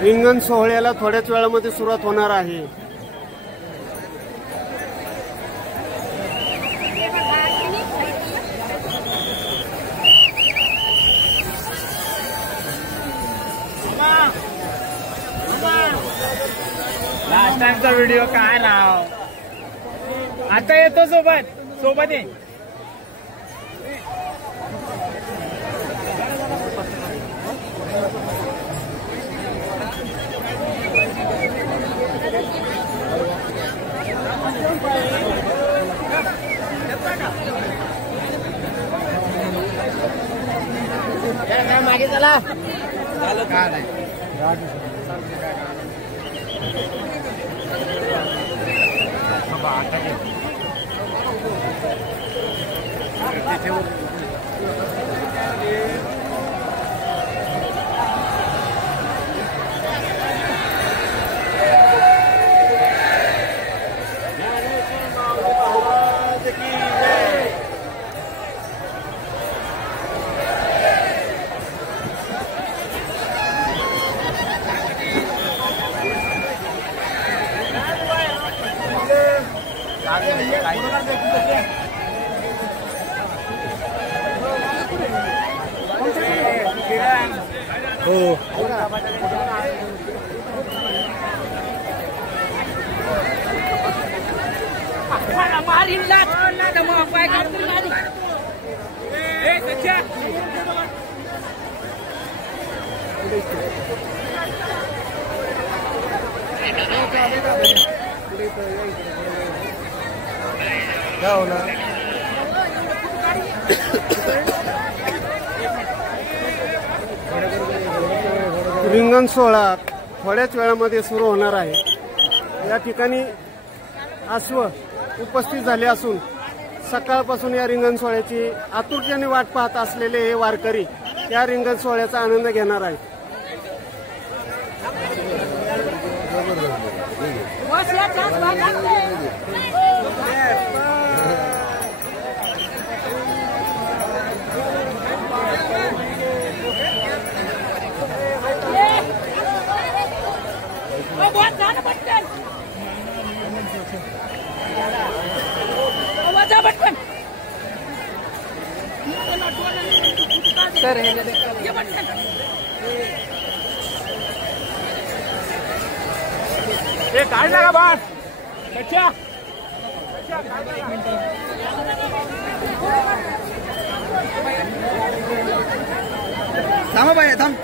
रिंगण सोहळ्याला थोड्याच वेळामध्ये सुरुवात होणार आहे. लास्ट टाइमचा व्हिडिओ काय राव, आता येतो सोबत ये. मागे चला. काय नाही रिंगण सोहळा थोड्याच वेळामध्ये सुरू होणार आहे. या ठिकाणी अश्व उपस्थित झाले असून सकाळपासून या रिंगण सोहळ्याची आतुरतेने वाट पाहत असलेले हे वारकरी या रिंगण सोहळ्याचा आनंद घेणार आहेत. काय जागा बास थांबा बाय थांब.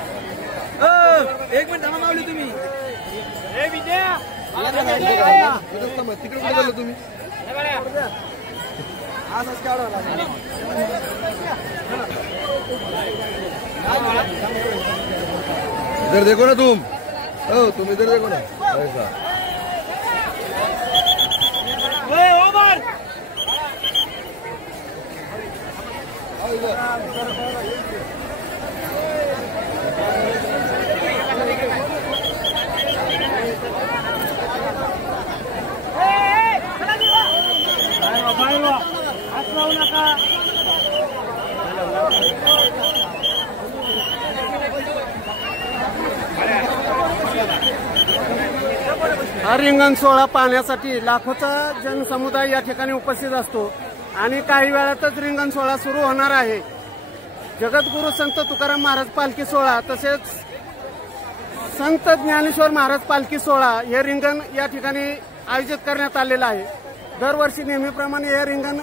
एक मिनिट थांबा. मावली तुम्ही तिकडे कुठे गेलो तुम्ही? इधर देखो ना तुम इधर देखो ना. ऐसा हा रिंगण सोहळा पाहण्यासाठी लाखोचा जनसमुदाय या ठिकाणी उपस्थित असतो आणि काही वेळातच रिंगण सोहळा सुरू होणार आहे. जगद्गुरू संत तुकाराम महाराज पालखी सोहळा तसेच संत ज्ञानेश्वर महाराज पालखी सोहळा हे रिंगण या ठिकाणी आयोजित करण्यात आलेलं आहे. दरवर्षी नेहमीप्रमाणे हे रिंगण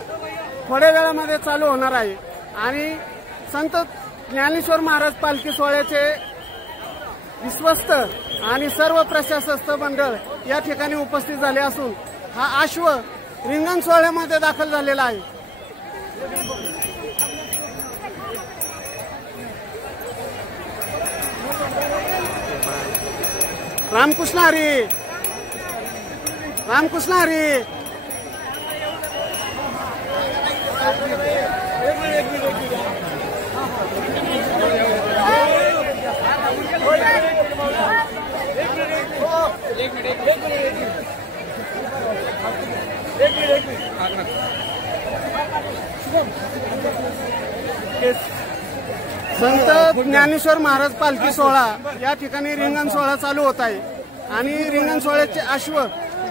थोड्या वेळामध्ये चालू होणार आहे आणि संत ज्ञानेश्वर महाराज पालखी सोहळ्याचे विश्वस्त आणि सर्व प्रशासक मंडळ या ठिकाणी उपस्थित झाले असून हा अश्व रिंगण सोहळ्यामध्ये दाखल झालेला आहे. रामकृष्ण हरी, रामकृष्ण हरी. संत ज्ञानेश्वर महाराज पालखी सोहळा या ठिकाणी रिंगण सोहळा चालू होत आहे आणि रिंगण सोहळ्याचे अश्व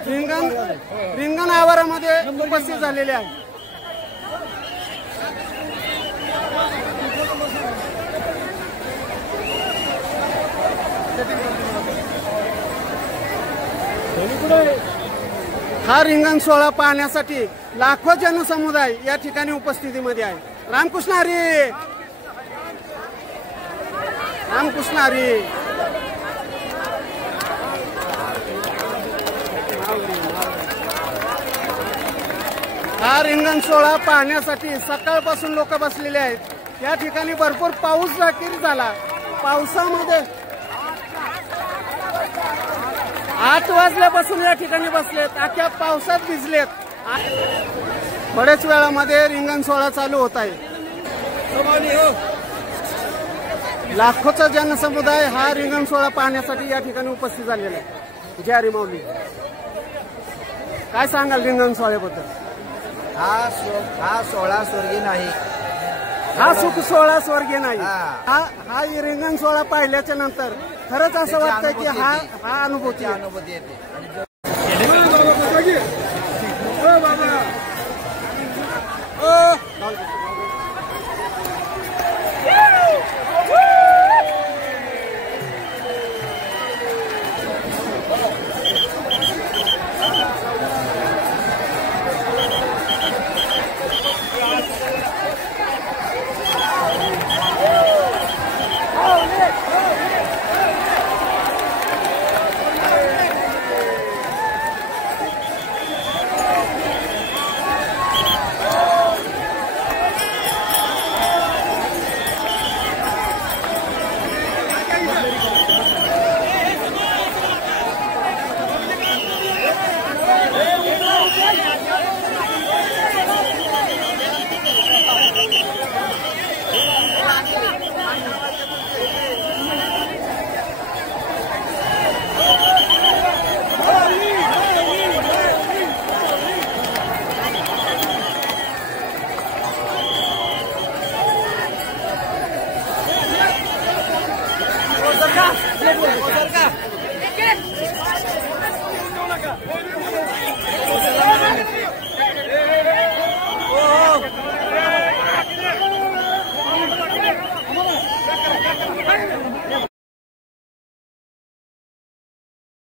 रिंगण आवारामध्ये उपस्थित झालेले आहे. हा रिंगण सोहळा पाहण्यासाठी लाखो जनसमुदाय या ठिकाणी उपस्थितीमध्ये आहे. रामकृष्ण हरी, रामकृष्ण हरी. हा रिंगण सोहळा पाहण्यासाठी सकाळपासून लोक बसलेले आहेत. या ठिकाणी भरपूर पाऊस जाकीर झाला. पावसामध्ये 8 वाजल्यापासून या ठिकाणी बसलेत, अख्ख्या पावसात भिजलेत. बऱ्याच वेळामध्ये रिंगण सोहळा चालू होत आहे. लाखोचा जनसमुदाय हा रिंगण सोहळा पाहण्यासाठी या ठिकाणी उपस्थित झालेला आहे. जय हरी माऊली. काय सांगाल रिंगण सोहळ्याबद्दल? हा सोहळा स्वर्गीय नाही, हा सुख सोहळा स्वर्गीय नाही. हा रिंगण सोहळा पाहिल्याच्या नंतर खरंच असं वाटतं की हा अनुभूती येते.